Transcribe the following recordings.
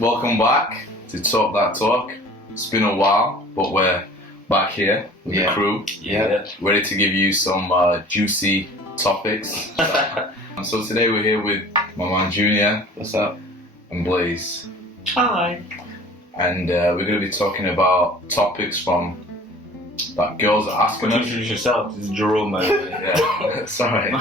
welcome back to Talk That Talk. It's been a while, but we're back here with the crew. Ready to give you some juicy topics. So today we're here with my man Junior. What's up? And Blaze. Hi. And we're going to be talking about topics from that girls are asking us. Introduce yourself. This is Jerome. Yeah, sorry.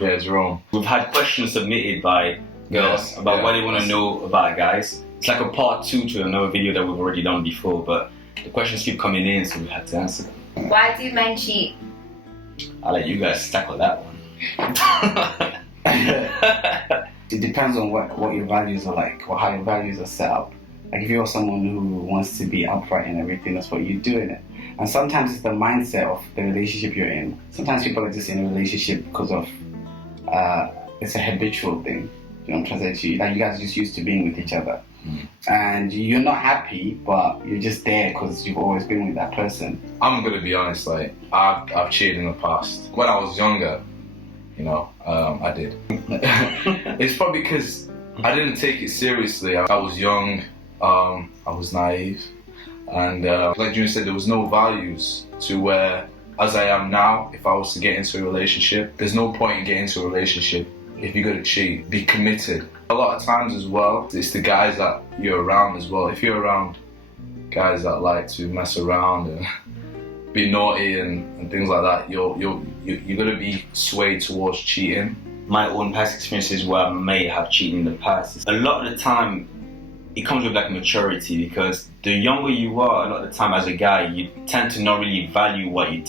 Yeah, Jerome. We've had questions submitted by girls about what they want to know about guys. It's like a part 2 to another video that we've already done before, but the questions keep coming in, so we had to answer them. Why do men cheat? I'll let you guys tackle that one. It depends on what your values are like, or how your values are set up. Like if you're someone who wants to be upright and everything, that's what you do in it. And sometimes it's the mindset of the relationship you're in. Sometimes people are just in a relationship because of it's a habitual thing. You know what I'm trying to say to you? Like you guys are just used to being with each other. And you're not happy, but you're just there because you've always been with that person. I'm gonna be honest, like I've cheated in the past. When I was younger, you know, I did. It's probably because I didn't take it seriously. I was young, I was naive, and like Junior said, there was no values to where, as I am now, if I was to get into a relationship, there's no point in getting into a relationship if you're gonna cheat. Be committed. A lot of times as well, it's the guys that you're around as well. If you're around guys that like to mess around and be naughty and things like that, you're gonna be swayed towards cheating. My own past experiences where I may have cheated in the past, a lot of the time it comes with like maturity, because the younger you are, a lot of the time as a guy, you tend to not really value what you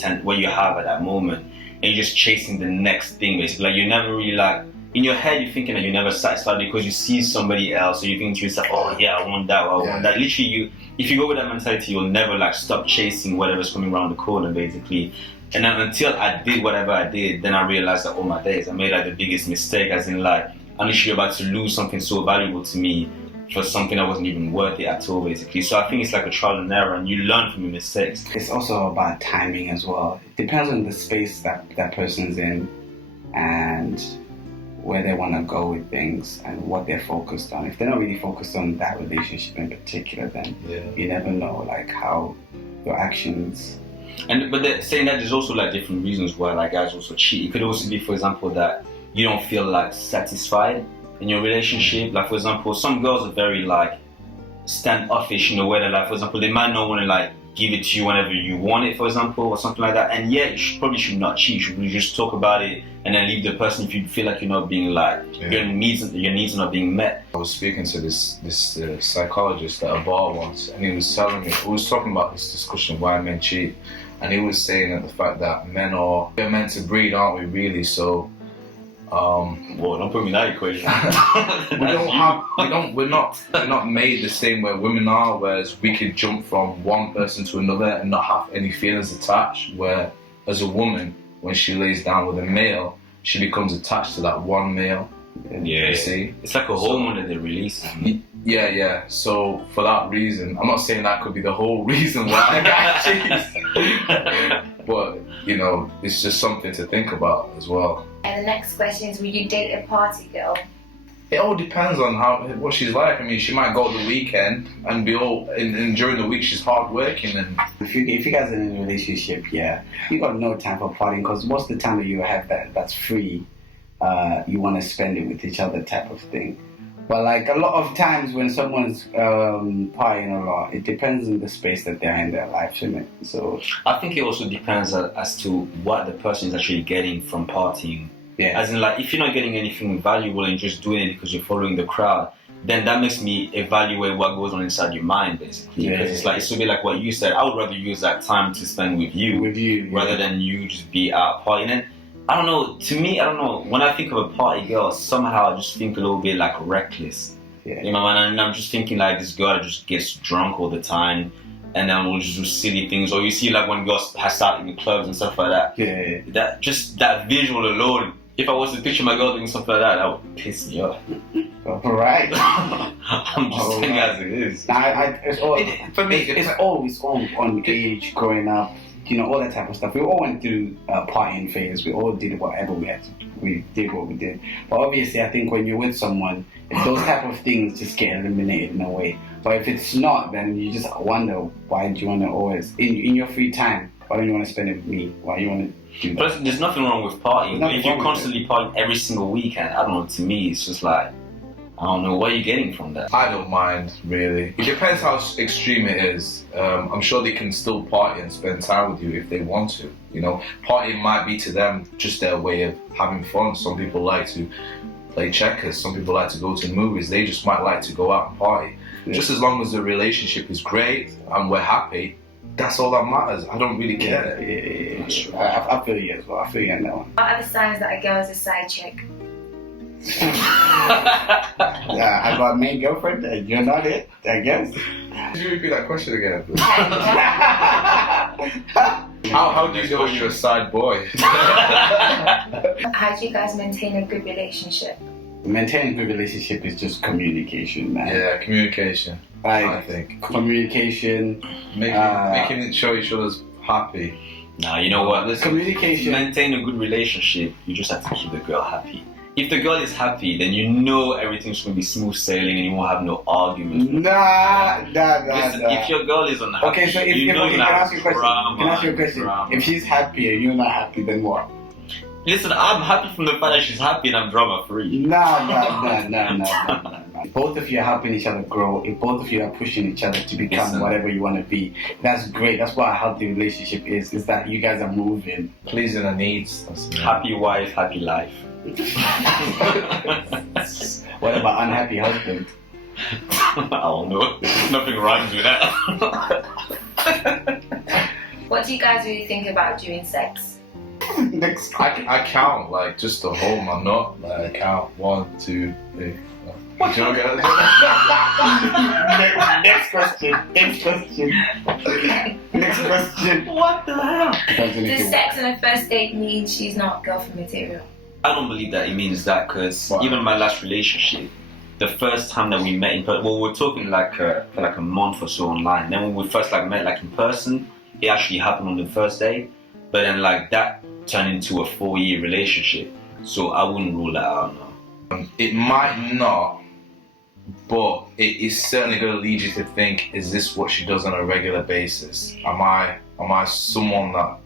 have at that moment, and you're just chasing the next thing basically. Like you're never really like, in your head you're thinking that you're never satisfied because you see somebody else, so you think to yourself, oh yeah, I want that, I want that. Literally, if you go with that mentality, you'll never like stop chasing whatever's coming around the corner basically. And then until I did whatever I did, then I realized that all my days I made like the biggest mistake, as in like I'm literally about to lose something so valuable to me for something that wasn't even worth it at all basically. So I think it's like a trial and error, and you learn from your mistakes. It's also about timing as well. It depends on the space that person's in and where they want to go with things and what they're focused on. If they're not really focused on that relationship in particular, then you never know like how your actions. But saying that, there's also like different reasons why like guys also cheat. It could also be, for example, that you don't feel like satisfied in your relationship. Like for example, some girls are very like standoffish in a way that, like for example, they might not want to like give it to you whenever you want it, for example, or something like that. And yeah, you probably should not cheat. You should just talk about it and then leave the person if you feel like you're not being like your needs are not being met. I was speaking to this psychologist at a bar once, and he was telling me, we was talking about this discussion of why men cheat, and he was saying that the fact that we're meant to breed, aren't we really? So well, don't put me in that equation. we're not made the same way women are, whereas we could jump from one person to another and not have any feelings attached, where as a woman, when she lays down with a male, she becomes attached to that one male. Yeah, you see? It's like a hormone that they release. Yeah. So for that reason, I'm not saying that could be the whole reason why I got cheats, but you know, it's just something to think about as well. And the next question is, will you date a party girl? It all depends on what she's like. I mean, she might go the weekend and be all, and during the week she's hard working. And if you guys are in a relationship, you got no time for partying, because most of the time that you have that's free, you want to spend it with each other type of thing. But like a lot of times when someone's partying a lot, it depends on the space that they're in their life, isn't it? So I think it also depends as to what the person is actually getting from partying. Yeah. As in, like, if you're not getting anything valuable and just doing it because you're following the crowd, then that makes me evaluate what goes on inside your mind, basically. Because it's like, it's a bit like what you said. I would rather use that time to spend with you rather than you just be out partying. And I don't know, to me, I don't know, when I think of a party girl, somehow I just think a little bit like reckless. You know, and I'm just thinking like this girl that just gets drunk all the time and then we'll just do silly things. Or you see like when girls pass out in the clubs and stuff like that. That visual alone, if I was to picture my girl doing something like that would piss me off. Right. I'm just saying as it is. For me, it's always on age growing up. all that type of stuff. We all went through partying phase. We all did whatever we had to. We did what we did. But obviously, I think when you're with someone, those type of things just get eliminated in a way. But if it's not, then you just wonder, why do you want to always, in your free time, why don't you want to spend it with me? Why do you want to do that? Plus, there's nothing wrong with partying. If you're constantly partying every single weekend, I don't know, to me, it's just like, I don't know, what are you getting from that? I don't mind, really. It depends how extreme it is. I'm sure they can still party and spend time with you if they want to. Partying might be to them just their way of having fun. Some people like to play checkers. Some people like to go to movies. They just might like to go out and party. Yeah. Just as long as the relationship is great and we're happy, that's all that matters. I don't really care. Yeah. I feel you as well. I feel you on that one. What are the signs that a girl is a side chick? I got a main girlfriend. You're not it, I guess. Could you repeat that question again, please? How do you know you're a side boy? How do you guys maintain a good relationship? Maintaining a good relationship is just communication, man. Yeah, communication. I think communication, making sure each other's happy. Nah, you know what? Listen, communication. To maintain a good relationship, you just have to keep the girl happy. If the girl is happy, then you know everything's going to be smooth sailing and you won't have no arguments. Nah. Listen, if your girl is unhappy, okay, so if can I ask you a question? Can I ask you a question? Drama. If she's happy and you're not happy, then what? Listen, I'm happy from the fact that she's happy and I'm drama free. No. Both of you are helping each other grow. If both of you are pushing each other to become whatever you want to be, that's great. That's what a healthy relationship is that you guys are moving. Pleasing her needs. Happy wife, happy life. What about unhappy husband? I don't know. Nothing rhymes with that. What do you guys really think about during sex? Next. I count like just to hold my nut. Like I count 1, 2, 3. What you Next question. What the hell? Does sex on a first date mean she's not girlfriend material? I don't believe that it means that, because even my last relationship, the first time that we met in person, well, we're talking for like a month or so online. Then when we first met in person, it actually happened on the first day. But then that turned into a 4-year relationship. So I wouldn't rule that out, no. It might not, but it is certainly going to lead you to think, is this what she does on a regular basis? Am I someone that,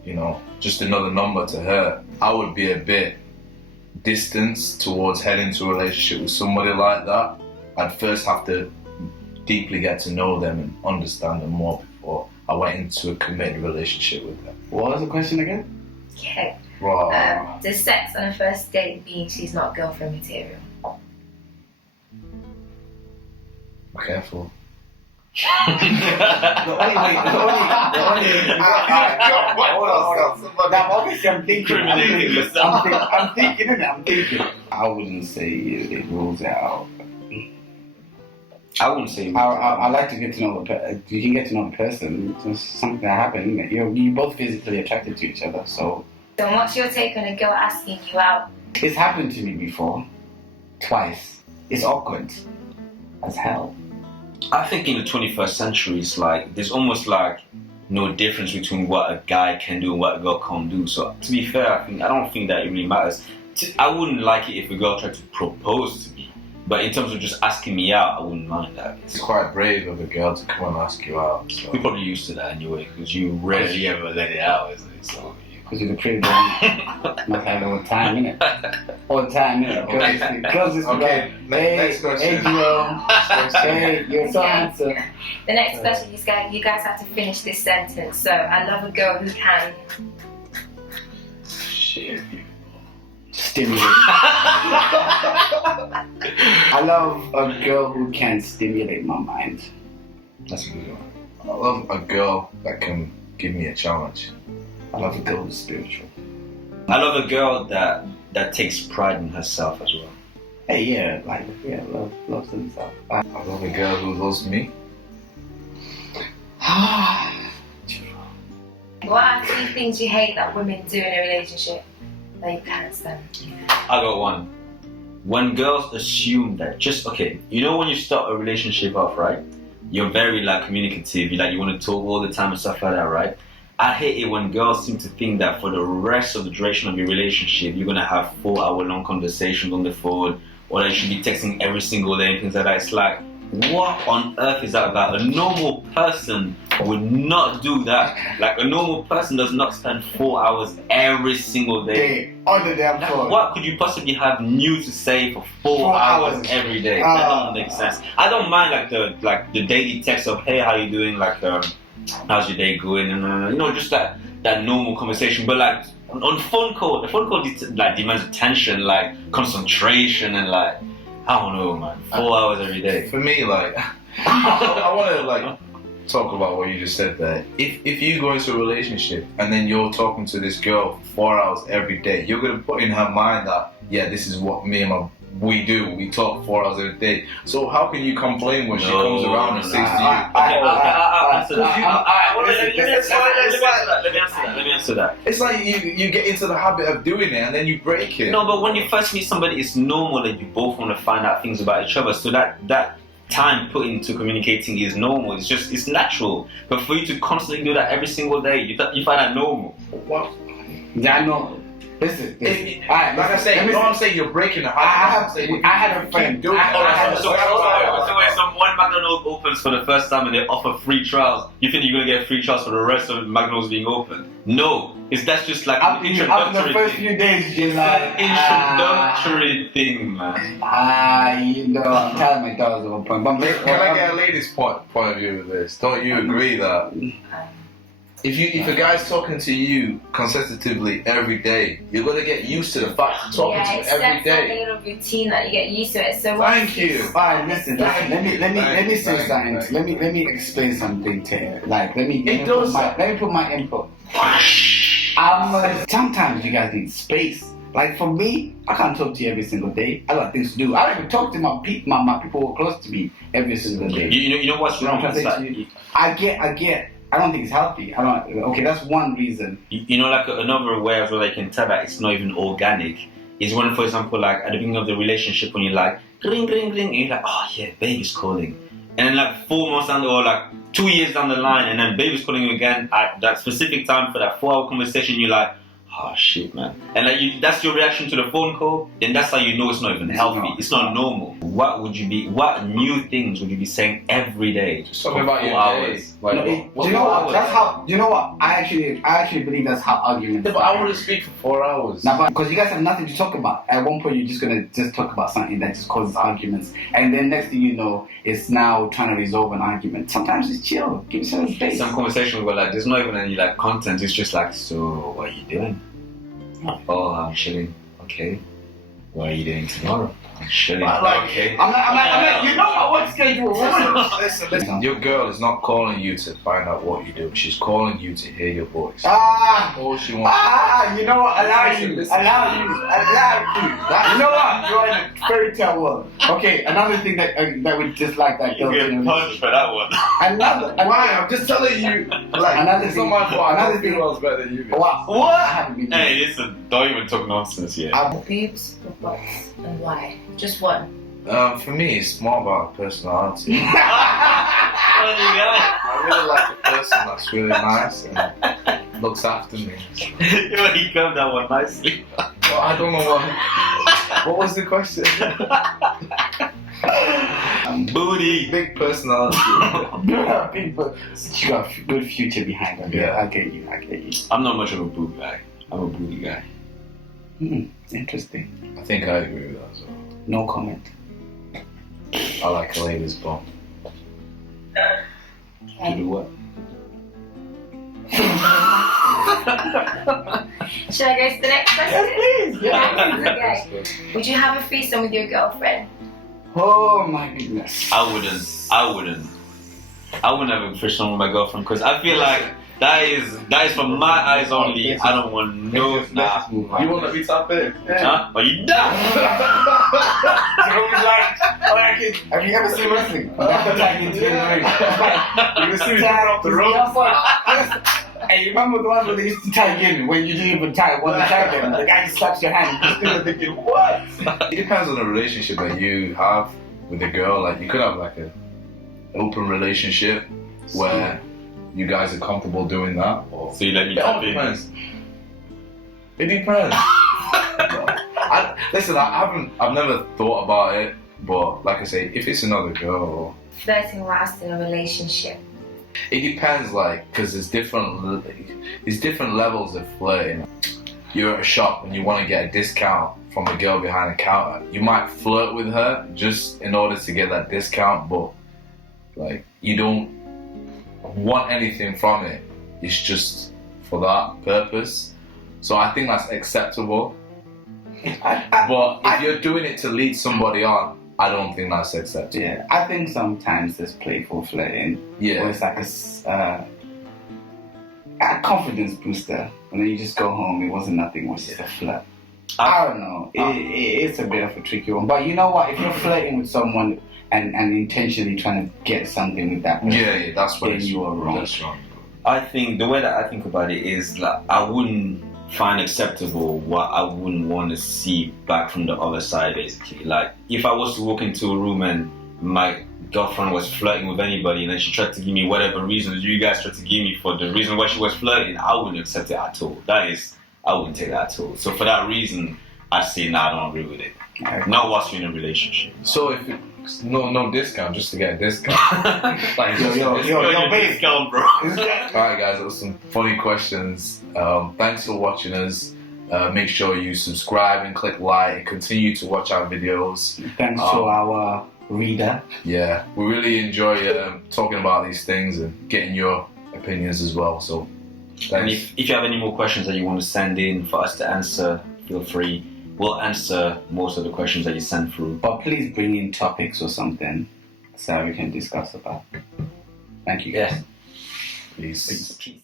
just another number to her? I would be a bit distance towards heading to a relationship with somebody like that. I'd first have to deeply get to know them and understand them more before I went into a committed relationship with them. What was the question again? Okay. Wow. Does sex on a first date mean she's not girlfriend material? Careful. Hold on. Now, obviously, I'm thinking. I wouldn't say it rules it out. I wouldn't say. I like to get to know you can get to know the person. It's just something that happened. You're both physically attracted to each other, so. So what's your take on a girl asking you out? It's happened to me before, twice. It's awkward as hell. I think in the 21st century, it's there's almost no difference between what a guy can do and what a girl can't do. So to be fair, I don't think that it really matters. I wouldn't like it if a girl tried to propose to me. But in terms of just asking me out, I wouldn't mind that. It's quite brave of a girl to come and ask you out. So. We're probably used to that anyway, because you rarely ever let it out, isn't it? So, because you're the pretty boy. Not having all the time, innit? All the time, innit? Girls just okay, next question. Hey, Jerome. Hey, you're so handsome. The next question, you guys have to finish this sentence. So, I love a girl who can... Shit. Stimulate. I love a girl who can stimulate my mind. That's a good one. I love a girl that can give me a challenge. I love a girl who's spiritual. I love a girl that takes pride in herself as well. Hey, loves himself. I love a girl who loves me. What are 3 things you hate that women do in a relationship that you can't stand? I got one. When girls assume that when you start a relationship off, right? You're very communicative, you want to talk all the time and stuff like that, right? I hate it when girls seem to think that for the rest of the duration of your relationship, you're gonna have 4-hour-long conversations on the phone, or that you should be texting every single day and things like that. It's like, what on earth is that about? A normal person would not do that. Like, a normal person does not spend 4 hours every single day. On the damn phone. What could you possibly have new to say for 4 hours every day? That doesn't make sense. I don't mind like the daily text of, hey, how you doing? Like, how's your day going? And you know, just that normal conversation. But like on phone call, the phone call like demands attention, like concentration, and like, I don't know, man. 4 hours every day. For me, like, I want to like talk about what you just said there. If you go into a relationship and then you're talking to this girl 4 hours every day, you're gonna put in her mind that, yeah, this is what me and we do. We talk 4 hours a day. So how can you complain when she comes around and says to you, Let me answer that. It's like you get into the habit of doing it and then you break it. No, but when you first meet somebody, it's normal that you both want to find out things about each other. So that time put into communicating is normal. It's natural. But for you to constantly do that every single day, you find that normal. What? Yeah, I know. Listen. Like I say, you know what I'm saying? You're breaking the habit. I had a friend. So when some one McDonald's opens for the first time and they offer free trials, you think you're gonna get free trials for the rest of McDonald's being open? No, that's just like an introductory after the first few days, you're like introductory thing, man. You know, I'm telling my dogs at one point. But can I get a lady's point of view with this? Don't you agree that if a guy's talking to you consecutively every day, you're gonna get used to the fact of talking to him every day. It's like a little routine that you get used to it. So thank you. Fine, listen. Let me say something. Let me explain something to you. Like, let me put my input. Sometimes you guys need space. Like, for me, I can't talk to you every single day. I got things to do. I don't even talk to my people who are close to me every single day. You know what's wrong? I get. I don't think it's healthy. Okay, that's one reason. You know, like another way as well I can tell that it's not even organic is when, for example, like at the beginning of the relationship, when you're like, ring, ring, ring, and you're like, oh yeah, baby's calling. And then like 4 months down or like 2 years down the line, and then baby's calling you again at that specific time for that 4-hour conversation, you're like, oh shit, man. And like that's your reaction to the phone call, then that's how you know it's not even healthy. It's not normal. What new things would you be saying every day? Just talking about your hours. Like, do you know what? That's how. You know what? I actually believe that's how arguments. Yeah, but I want to speak for 4 hours. Now, but because you guys have nothing to talk about. At one point, you're just gonna talk about something that just causes arguments, and then next thing you know, it's now trying to resolve an argument. Sometimes it's chill. Give yourself space. Some conversations were like, there's not even any like content. It's just like, so what are you doing? Oh, I'm chilling. Okay. What are you doing tomorrow? I'm chilling. Okay. I'm like, you know my work schedule. Listen. Your girl is not calling you to find out what you do. She's calling you to hear your voice. All she wants. You know what? Allow you. You know what? You're in a fairy tale world. Okay, another thing that would dislike that girl. You get punched for that one. Why? I'm just telling you. Like, another thing. Another thing was better than you. What? Hey, listen, don't even talk nonsense yet. Boobs or butts, and why? Just one. For me, it's more about personality. I I really like a person that's really nice and looks after me. You know, he covered that one nicely. Well, I don't know what was the question? Booty. Big personality. You got a good future behind her. Yeah. I get you. I'm not much of a booty guy. I'm a booty guy. Interesting. I think I agree with that as well. No comment. I like a lady's bum. To do what? Should I go to the next question? Yes, please. Yeah. Okay. Would you have a threesome with your girlfriend? Oh my goodness. I wouldn't have a threesome with my girlfriend because I feel like that is from my eyes only. I don't want no. Nah. You want to be top in? Huh? But you die. Have you ever seen wrestling? You see me off the road. Hey, you remember the ones where they used to tag in when you didn't even tag one tag in? The guy just slaps your hand. You're still thinking, what? It depends on the relationship that you have with the girl. Like you could have like an open relationship where you guys are comfortable doing that. Or So you let me it all tap in. depends. It depends. Listen, I've never thought about it, but like I say, if it's another girl, Flirting whilst in a relationship. it depends. Like, because there's different levels of flirting. You're at a shop and you want to get a discount from a girl behind the counter. You might flirt with her just in order to get that discount, but like you don't want anything from it. It's just for that purpose. So I think that's acceptable. But if you're doing it to lead somebody on, I don't think that's acceptable. Yeah, I think sometimes there's playful flirting. Yeah. Or it's like a confidence booster. And then you just go home, it wasn't nothing, it was just a flirt. I don't know. It's a bit of a tricky one. But you know what? If you're flirting with someone and intentionally trying to get something with that person, Yeah, that's what then you are wrong. That's wrong. I think the way that I think about it is like I wouldn't find acceptable what I wouldn't want to see back from the other side, basically. Like if I was to walk into a room and my girlfriend was flirting with anybody and then she tried to give me whatever reasons you guys tried to give me for the reason why she was flirting, I wouldn't accept it at all. I wouldn't take that at all. So for that reason, I say no, I don't agree with it. Not whilst you're in a relationship. So if it's no discount, just to get a discount. Like, Yo, discount, bro. Alright guys, that was some funny questions. Thanks for watching us. Make sure you subscribe and click like and continue to watch our videos. Thanks to our reader. Yeah, we really enjoy talking about these things and getting your opinions as well. So And thanks. if you have any more questions that you want to send in for us to answer, feel free. We'll answer most of the questions that you send through. But please bring in topics or something so we can discuss about. Thank you guys. Peace. Peace.